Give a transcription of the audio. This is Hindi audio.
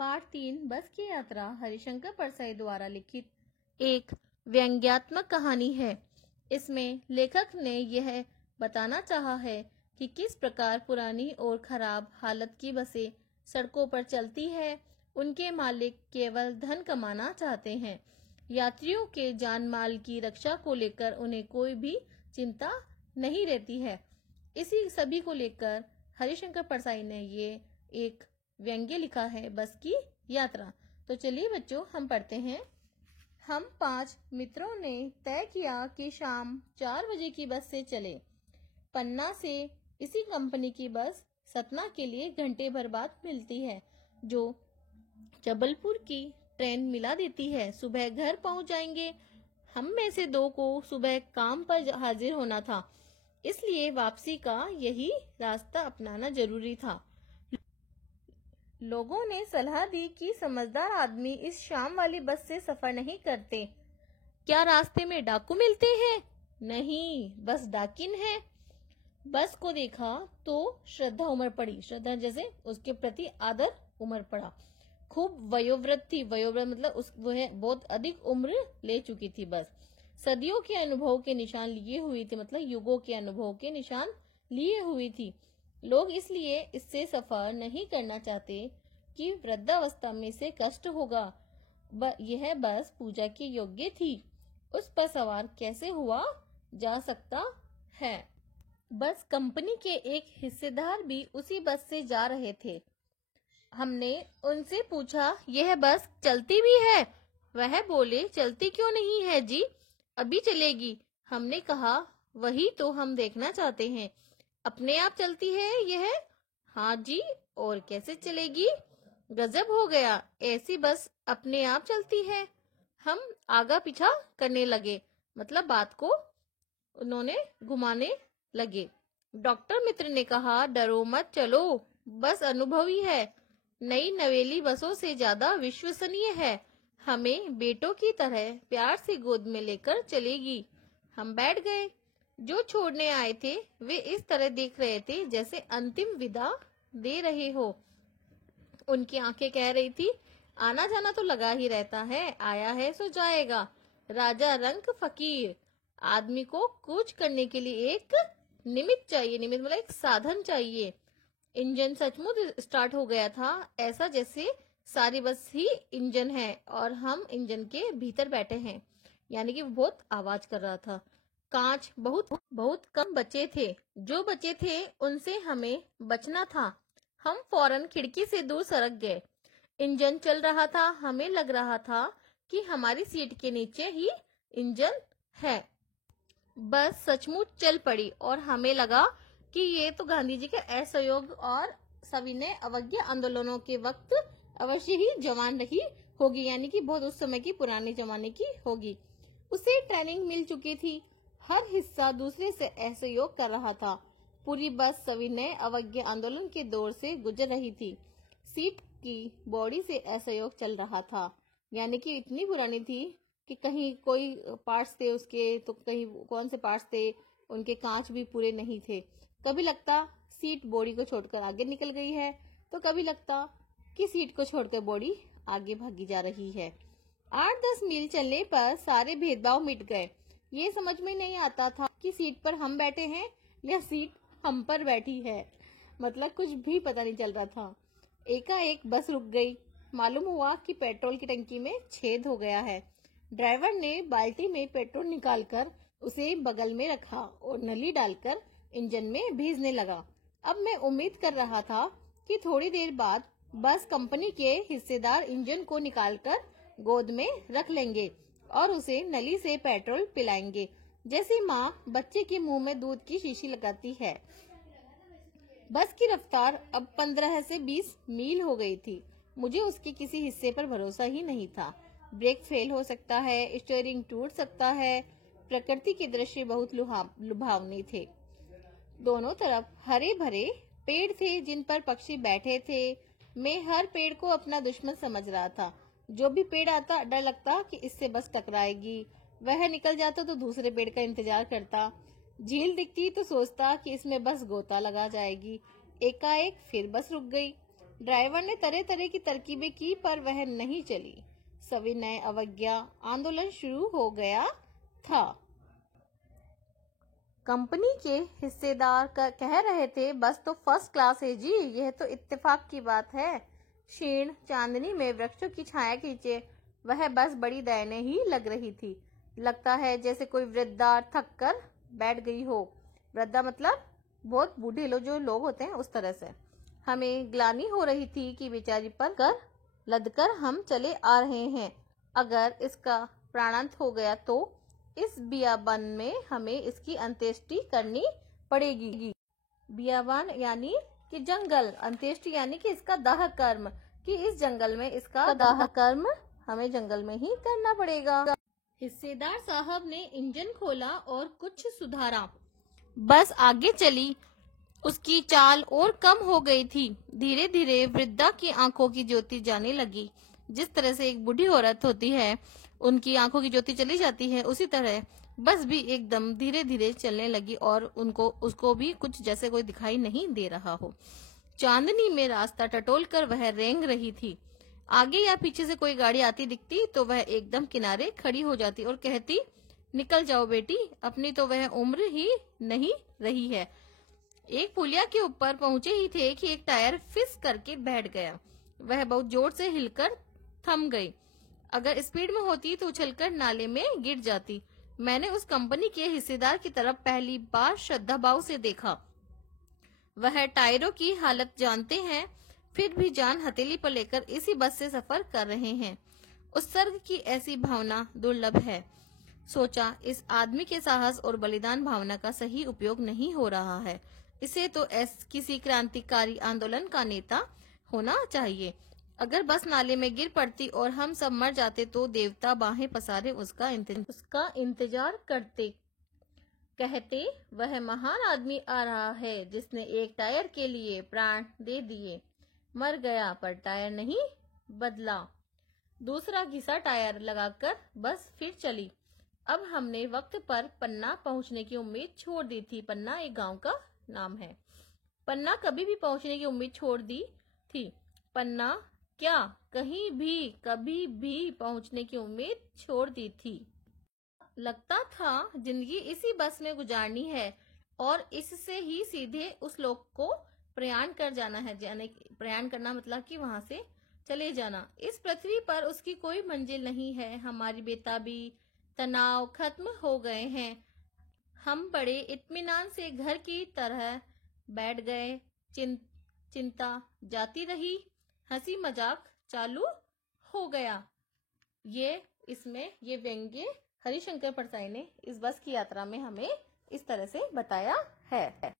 पार्ट 3 बस की यात्रा हरिशंकर परसाई द्वारा लिखित एक व्यंग्यात्मक कहानी है। इसमें लेखक ने यह बताना चाहा है कि किस प्रकार पुरानी और खराब हालत की बसें सड़कों पर चलती है। उनके मालिक केवल धन कमाना चाहते हैं। यात्रियों के जान माल की रक्षा को लेकर उन्हें कोई भी चिंता नहीं रहती है। इसी सभी को लेकर हरिशंकर परसाई ने ये एक व्यंग्य लिखा है, बस की यात्रा। तो चलिए बच्चों, हम पढ़ते हैं। हम 5 मित्रों ने तय किया कि शाम 4 बजे की बस से चले। पन्ना से इसी कंपनी की बस सतना के लिए घंटे भर बाद मिलती है, जो जबलपुर की ट्रेन मिला देती है। सुबह घर पहुंच जाएंगे। हम में से 2 को सुबह काम पर हाजिर होना था, इसलिए वापसी का यही रास्ता अपनाना जरूरी था। लोगों ने सलाह दी कि समझदार आदमी इस शाम वाली बस से सफर नहीं करते। क्या रास्ते में डाकू मिलते हैं? नहीं, बस डाकिन है। बस को देखा तो श्रद्धा उमड़ पड़ी। श्रद्धा जैसे उसके प्रति आदर उमड़ पड़ा। खूब वयोवृद्ध थी। वयोवृद्ध मतलब वह बहुत अधिक उम्र ले चुकी थी। बस सदियों के अनुभव के निशान लिए हुई थी, मतलब युगों के अनुभव के निशान लिए हुई थी। लोग इसलिए इससे सफर नहीं करना चाहते कि वृद्धावस्था में से कष्ट होगा। यह बस पूजा के योग्य थी। उस पर सवार कैसे हुआ जा सकता है? बस कंपनी के एक हिस्सेदार भी उसी बस से जा रहे थे। हमने उनसे पूछा, यह बस चलती भी है? वह बोले, चलती क्यों नहीं है जी, अभी चलेगी। हमने कहा, वही तो हम देखना चाहते हैं। अपने आप चलती है यह? हाँ जी, और कैसे चलेगी? गजब हो गया, ऐसी बस अपने आप चलती है। हम आगा पीछा करने लगे, मतलब बात को उन्होंने घुमाने लगे। डॉक्टर मित्र ने कहा, डरो मत, चलो, बस अनुभवी है। नई नवेली बसों से ज्यादा विश्वसनीय है। हमें बेटों की तरह प्यार से गोद में लेकर चलेगी। हम बैठ गए। जो छोड़ने आए थे वे इस तरह देख रहे थे जैसे अंतिम विदा दे रहे हो। उनकी आंखें कह रही थी, आना जाना तो लगा ही रहता है, आया है सो जाएगा। राजा रंक फकीर। आदमी को कूच करने के लिए एक निमित्त चाहिए। निमित्त मतलब एक साधन चाहिए। इंजन सचमुच स्टार्ट हो गया था, ऐसा जैसे सारी बस ही इंजन है और हम इंजन के भीतर बैठे हैं, यानी कि बहुत आवाज कर रहा था। कांच बहुत कम बचे थे। जो बचे थे उनसे हमें बचना था। हम फौरन खिड़की से दूर सरक गए। इंजन चल रहा था। हमें लग रहा था कि हमारी सीट के नीचे ही इंजन है। बस सचमुच चल पड़ी और हमें लगा कि ये तो गांधी जी के असहयोग और सविनय अवज्ञा आंदोलनों के वक्त अवश्य ही जवान रही होगी, यानी कि बहुत उस समय की पुराने जमाने की होगी। उसे ट्रेनिंग मिल चुकी थी। हर हिस्सा दूसरे से असहयोग कर रहा था। पूरी बस सविनय अवज्ञा आंदोलन के दौर से गुजर रही थी। सीट की बॉडी से असहयोग चल रहा था, यानी कि इतनी पुरानी थी कि कहीं कोई पार्ट्स थे उसके, तो कहीं कौन से पार्ट्स थे उनके कांच भी पूरे नहीं थे। कभी लगता सीट बॉडी को छोड़कर आगे निकल गई है, तो कभी लगता कि सीट को छोड़कर बॉडी आगे भागी जा रही है। 8-10 मील चलने पर सारे भेदभाव मिट गए। ये समझ में नहीं आता था कि सीट पर हम बैठे हैं या सीट हम पर बैठी है, मतलब कुछ भी पता नहीं चल रहा था। एकाएक बस रुक गई। मालूम हुआ कि पेट्रोल की टंकी में छेद हो गया है। ड्राइवर ने बाल्टी में पेट्रोल निकालकर उसे बगल में रखा और नली डालकर इंजन में भेजने लगा। अब मैं उम्मीद कर रहा था कि थोड़ी देर बाद बस कंपनी के हिस्सेदार इंजन को निकालकर गोद में रख लेंगे और उसे नली से पेट्रोल पिलाएंगे, जैसी माँ बच्चे के मुंह में दूध की शीशी लगाती है। बस की रफ्तार अब 15 से 20 मील हो गई थी। मुझे उसके किसी हिस्से पर भरोसा ही नहीं था। ब्रेक फेल हो सकता है, स्टीयरिंग टूट सकता है। प्रकृति के दृश्य बहुत लुभावनी थे। दोनों तरफ हरे भरे पेड़ थे जिन पर पक्षी बैठे थे। मैं हर पेड़ को अपना दुश्मन समझ रहा था। जो भी पेड़ आता डर लगता कि इससे बस टकराएगी। वह निकल जाता तो दूसरे पेड़ का इंतजार करता। झील दिखती तो सोचता कि इसमें बस गोता लगा जाएगी। एकाएक फिर बस रुक गई। ड्राइवर ने तरह तरह की तरकीबें की पर वह नहीं चली। सविनय अवज्ञा आंदोलन शुरू हो गया था। कंपनी के हिस्सेदार कह रहे थे बस तो फर्स्ट क्लास है जी, यह तो इत्तेफाक की बात है। क्षीण चांदनी में वृक्षों की छाया खींचे वह बस बड़ी दयनीय ही लग रही थी। लगता है जैसे कोई वृद्धा थक कर बैठ गई हो। वृद्धा मतलब बहुत बूढ़े लोग जो लोग होते हैं उस तरह से। हमें ग्लानि हो रही थी कि बेचारी पर कर लदकर हम चले आ रहे हैं। अगर इसका प्राणांत हो गया तो इस बियाबान में हमें इसकी अंत्येष्टि करनी पड़ेगी। बियाबान यानी कि जंगल, अंत्येष्टि यानी कि इसका दाह कर्म, कि इस जंगल में इसका दाह कर्म हमें जंगल में ही करना पड़ेगा। हिस्सेदार साहब ने इंजन खोला और कुछ सुधारा। बस आगे चली। उसकी चाल और कम हो गई थी। धीरे धीरे वृद्धा की आंखों की ज्योति जाने लगी। जिस तरह से एक बूढ़ी औरत होती है, उनकी आंखों की ज्योति चली जाती है, उसी तरह बस भी एकदम धीरे धीरे चलने लगी और उसको भी कुछ जैसे कोई दिखाई नहीं दे रहा हो। चांदनी में रास्ता टटोल कर वह रेंग रही थी। आगे या पीछे से कोई गाड़ी आती दिखती तो वह एकदम किनारे खड़ी हो जाती और कहती, निकल जाओ बेटी, अपनी तो वह उम्र ही नहीं रही है। एक पुलिया के ऊपर पहुंचे ही थे कि एक टायर फिस करके बैठ गया। वह बहुत जोर से हिलकर थम गई। अगर स्पीड में होती तो उछलकर नाले में गिर जाती। मैंने उस कंपनी के हिस्सेदार की तरफ पहली बार श्रद्धाभाव से देखा। वह टायरों की हालत जानते हैं, फिर भी जान हथेली पर लेकर इसी बस से सफर कर रहे हैं। उत्सर्ग की ऐसी भावना दुर्लभ है। सोचा, इस आदमी के साहस और बलिदान भावना का सही उपयोग नहीं हो रहा है। इसे तो किसी क्रांतिकारी आंदोलन का नेता होना चाहिए। अगर बस नाले में गिर पड़ती और हम सब मर जाते तो देवता बाहें पसारे उसका इंतजार करते। कहते, वह महान आदमी आ रहा है जिसने एक टायर के लिए प्राण दे दिए। मर गया पर टायर नहीं बदला। दूसरा घिसा टायर लगाकर बस फिर चली। अब हमने वक्त पर पन्ना पहुंचने की उम्मीद छोड़ दी थी। पन्ना एक गांव का नाम है। पन्ना कभी भी पहुंचने की उम्मीद छोड़ दी थी। पन्ना क्या कभी भी पहुंचने की उम्मीद छोड़ दी थी। लगता था जिंदगी इसी बस में गुजारनी है और इससे ही सीधे उस लोक को प्रयाण कर जाना है। प्रयाण करना मतलब कि वहां से चले जाना। इस पृथ्वी पर उसकी कोई मंजिल नहीं है। हमारी बेताबी तनाव खत्म हो गए हैं। हम बड़े इत्मीनान से घर की तरह बैठ गए। चिंता जाती रही, हंसी मजाक चालू हो गया। ये व्यंग्य हरिशंकर परसाई ने इस बस की यात्रा में हमें इस तरह से बताया है।